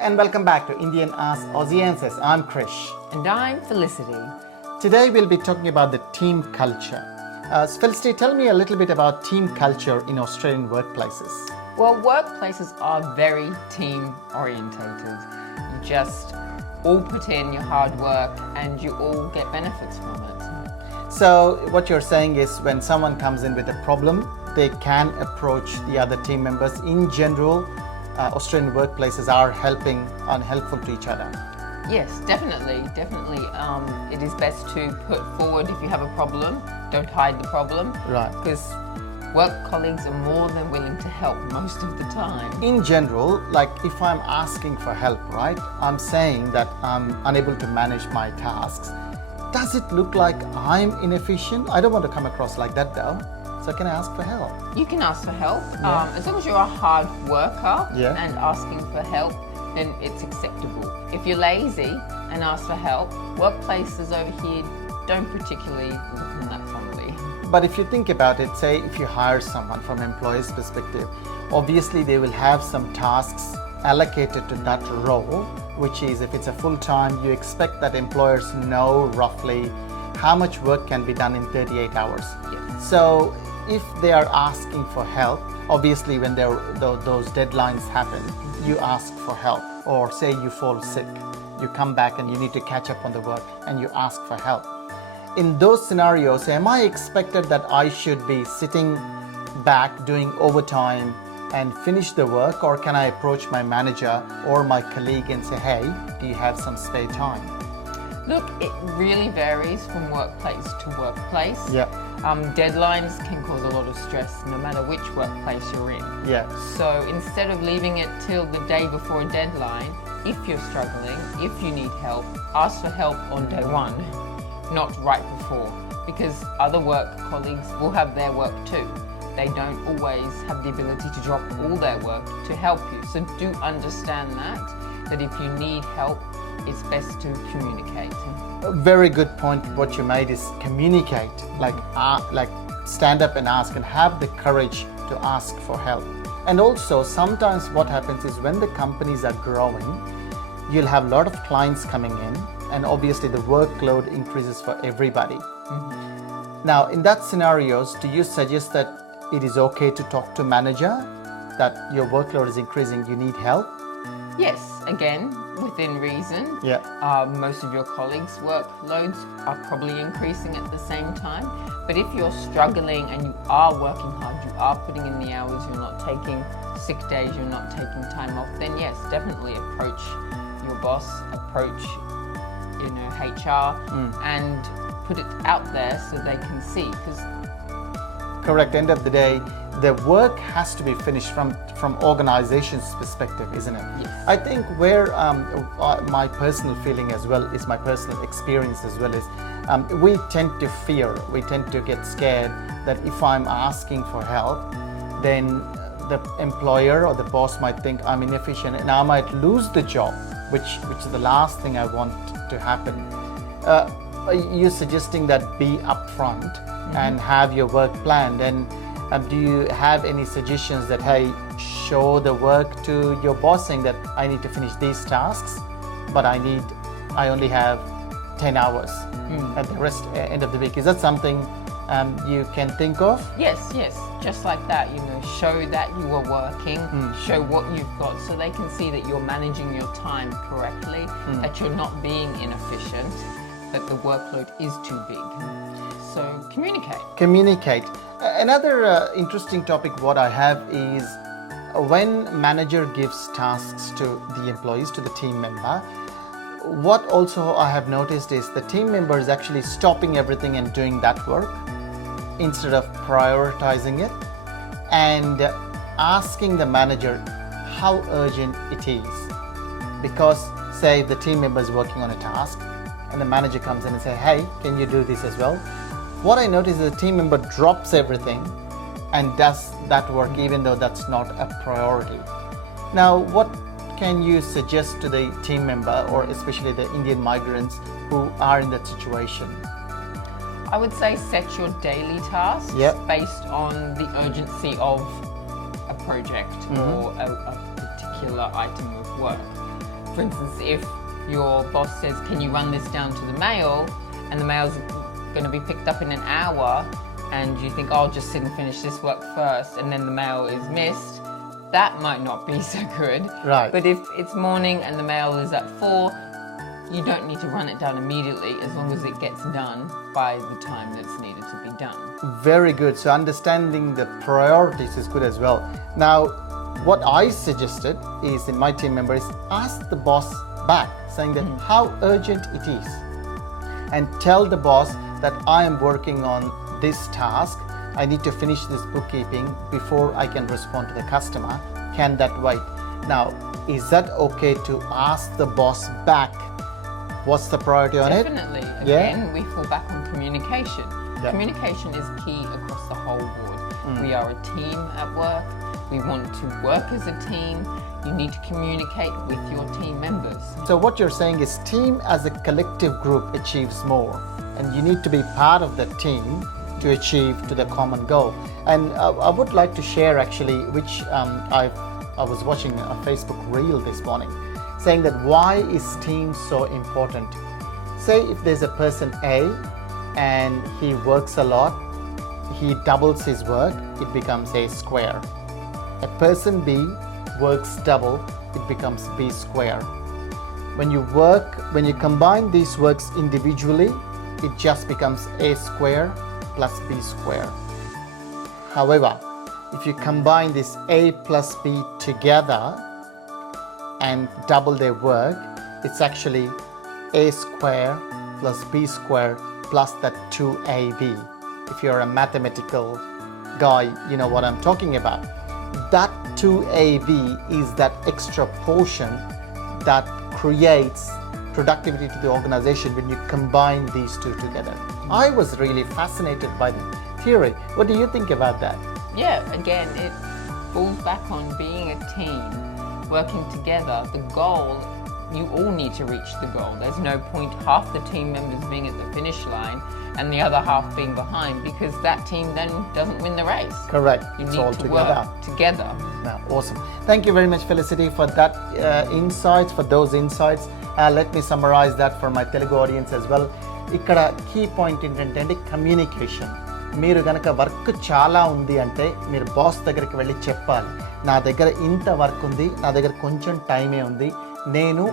and welcome back to Indian Asks Aussie Answers. I'm Krish. And I'm Felicity. Today we'll be talking about the team culture. Felicity, tell me a little bit about team culture in Australian workplaces. Well, workplaces are very team orientated. You just all put in your hard work and you all get benefits from it. So what you're saying is when someone comes in with a problem, they can approach the other team members. In general, Australian workplaces are helping and helpful to each other. Yes, definitely. It is best to put forward if you have a problem. Don't hide the problem. Right. Because work colleagues are more than willing to help most of the time. In general, like if I'm asking for help, right, I'm saying that I'm unable to manage my tasks. Does it look like I'm inefficient? I don't want to come across like that though. So can I ask for help? You can ask for help. As long as you're a hard worker and asking for help, then it's acceptable. If you're lazy and ask for help, workplaces over here don't particularly look on that fondly. But if you think about it, say if you hire someone from employee's perspective, obviously they will have some tasks allocated to that role, which is if it's a full-time, you expect that employers know roughly how much work can be done in 38 hours. Yes. So if they are asking for help, obviously when those deadlines happen, you ask for help. Or say you fall sick, you come back and you need to catch up on the work and you ask for help. In those scenarios, am I expected that I should be sitting back doing overtime and finish the work, or can I approach my manager or my colleague and say, hey, do you have some spare time? Look, it really varies from workplace to workplace. Yeah. Deadlines can cause a lot of stress no matter which workplace you're in. Yeah. So instead of leaving it till the day before a deadline, if you're struggling, if you need help, ask for help on day one, not right before, because other work colleagues will have their work too. They don't always have the ability to drop all their work to help you. So do understand that if you need help, it's best to communicate. A very good point. What you made is communicate, like stand up and ask and have the courage to ask for help. And also sometimes what happens is when the companies are growing, you'll have a lot of clients coming in and obviously the workload increases for everybody. Mm-hmm. Now in that scenarios, do you suggest that it is okay to talk to manager that your workload is increasing, you need help? Yes, again, within reason. Yeah. Most of your colleagues' workloads are probably increasing at the same time. But if you're struggling and you are working hard, you are putting in the hours, you're not taking sick days, you're not taking time off, then yes, definitely approach your boss, approach HR and put it out there so they can see. Correct. End of the day, the work has to be finished from organization's perspective, isn't it? Yes. I think where my personal feeling as well is my personal experience as well is we tend to fear, we tend to get scared that if I'm asking for help, then the employer or the boss might think I'm inefficient and I might lose the job, which is the last thing I want to happen. You're suggesting that be upfront and have your work planned, and do you have any suggestions that, hey, show the work to your boss saying that I need to finish these tasks, but I only have 10 hours at the end of the week? Is that something you can think of? Yes, just like that, show that you are working, show what you've got so they can see that you're managing your time correctly, that you're not being inefficient, that the workload is too big. So communicate. Another interesting topic what I have is when manager gives tasks to the employees, to the team member, what also I have noticed is the team member is actually stopping everything and doing that work instead of prioritizing it and asking the manager how urgent it is. Because say the team member is working on a task and the manager comes in and says, hey, can you do this as well? What I notice is the team member drops everything and does that work even though that's not a priority. Now, what can you suggest to the team member or especially the Indian migrants who are in that situation? I would say set your daily tasks based on the urgency of a project or a particular item of work. For instance, if your boss says, can you run this down to the mail, and the mail's going to be picked up in an hour, and you think, I'll just sit and finish this work first, and then the mail is missed, that might not be so good. Right. But if it's morning and the mail is at 4, you don't need to run it down immediately as long as it gets done by the time that's needed to be done. Very good. So understanding the priorities is good as well. Now, what I suggested is in my team members, ask the boss back, saying that how urgent it is, and tell the boss that I am working on this task. I need to finish this bookkeeping before I can respond to the customer. Can that wait? Now, is that okay to ask the boss back? What's the priority on it? Definitely. Yeah? Again, we fall back on communication. Yeah. Communication is key across the whole board. We are a team at work. We want to work as a team. You need to communicate with your team members. So what you're saying is team as a collective group achieves more, and you need to be part of the team to achieve to the common goal. And I would like to share actually, which I was watching a Facebook reel this morning, saying that why is team so important? Say if there's a person A and he works a lot, he doubles his work, it becomes A square. A person B works double, it becomes B square. When you combine these works individually, it just becomes A square plus B square. However, if you combine this A plus B together and double their work, it's actually A square plus B square plus that 2AB. If you're a mathematical guy, you know what I'm talking about. That 2AB is that extra portion that creates productivity to the organization when you combine these two together. I was really fascinated by the theory. What do you think about that? Yeah, again, it falls back on being a team, working together. The goal, you all need to reach the goal. There's no point half the team members being at the finish line and the other half being behind, because that team then doesn't win the race. Correct. You It's need all to together. work together. Now, awesome. Thank you very much, Felicity, for that insights, for those insights. Let me summarize that for my Telugu audience as well. ఇక్కడ key point ఏంటంటే communication. మీరు కనుక work చాలా ఉంది అంటే మీరు boss దగ్గరికి వెళ్ళి చెప్పాలి, నా దగ్గర ఇంత వర్క్ ఉంది, నా దగ్గర కొంచెం టైమే ఉంది, నేను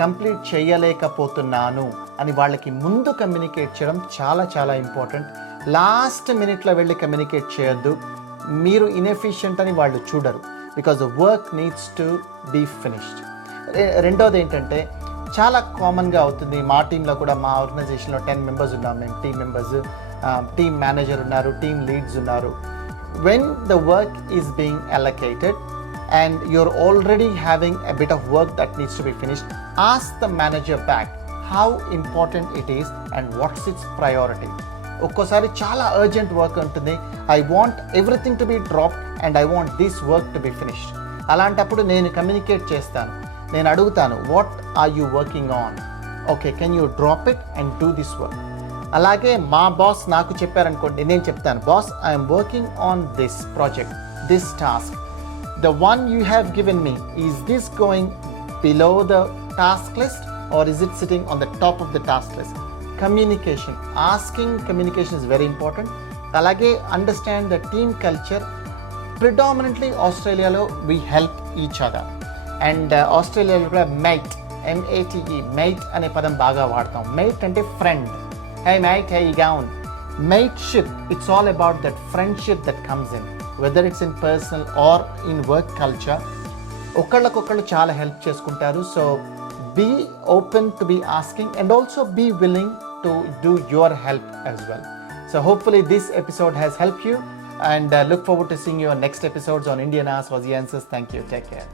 కంప్లీట్ చేయలేకపోతున్నాను అని వాళ్ళకి ముందు కమ్యూనికేట్ చేయడం చాలా చాలా ఇంపార్టెంట్. లాస్ట్ మినిట్లో వెళ్ళి కమ్యూనికేట్ చేయొద్దు. మీరు ఇన్ఎఫిషియెంట్ అని వాళ్ళు చూడరు, because the work needs to be finished. రెండోది ఏంటంటే చాలా కామన్గా అవుతుంది, మా టీంలో కూడా, మా ఆర్గనైజేషన్లో 10 మెంబర్స్ ఉన్నాం మేము, టీమ్ మెంబర్స్, టీమ్ మేనేజర్ ఉన్నారు, టీమ్ లీడ్స్ ఉన్నారు. When the work is being allocated and you're already having a bit of work that needs to be finished, ask the manager back how important it is and what's its priority. ఒక్కోసారి చాలా urgent work ఉంటుంది, I want everything to be drop and I want this work to be finished. అలాంటప్పుడు నేను communicate చేస్తాను, నేను అడుగుతాను, what are you working on? Okay, can you drop it and do this work. అలాగే మా boss నాకు చెప్పారనుకోండి, నేను చెప్తాను, boss I'm working on this project, this task. The one you have given me, is this going below the task list or is it sitting on the top of the task list? Communication. Asking communication is very important. Alage understand the team culture. Predominantly Australia lo we help each other. And Australia lo mate, M-A-T-E, mate ane padam baga vaadtam. Mate ante friend. Hey mate, how you going? Mateship, it's all about that friendship that comes in. Whether it's in personal or in work culture, ఒకళ్ళకొకళ్ళు చాలా help చేసుకుంటారు. So be open to be asking and also be willing to do your help as well. So hopefully this episode has helped you, and look forward to seeing you on next episodes on Indian Asks Aussie Answers. Thank you. Take care.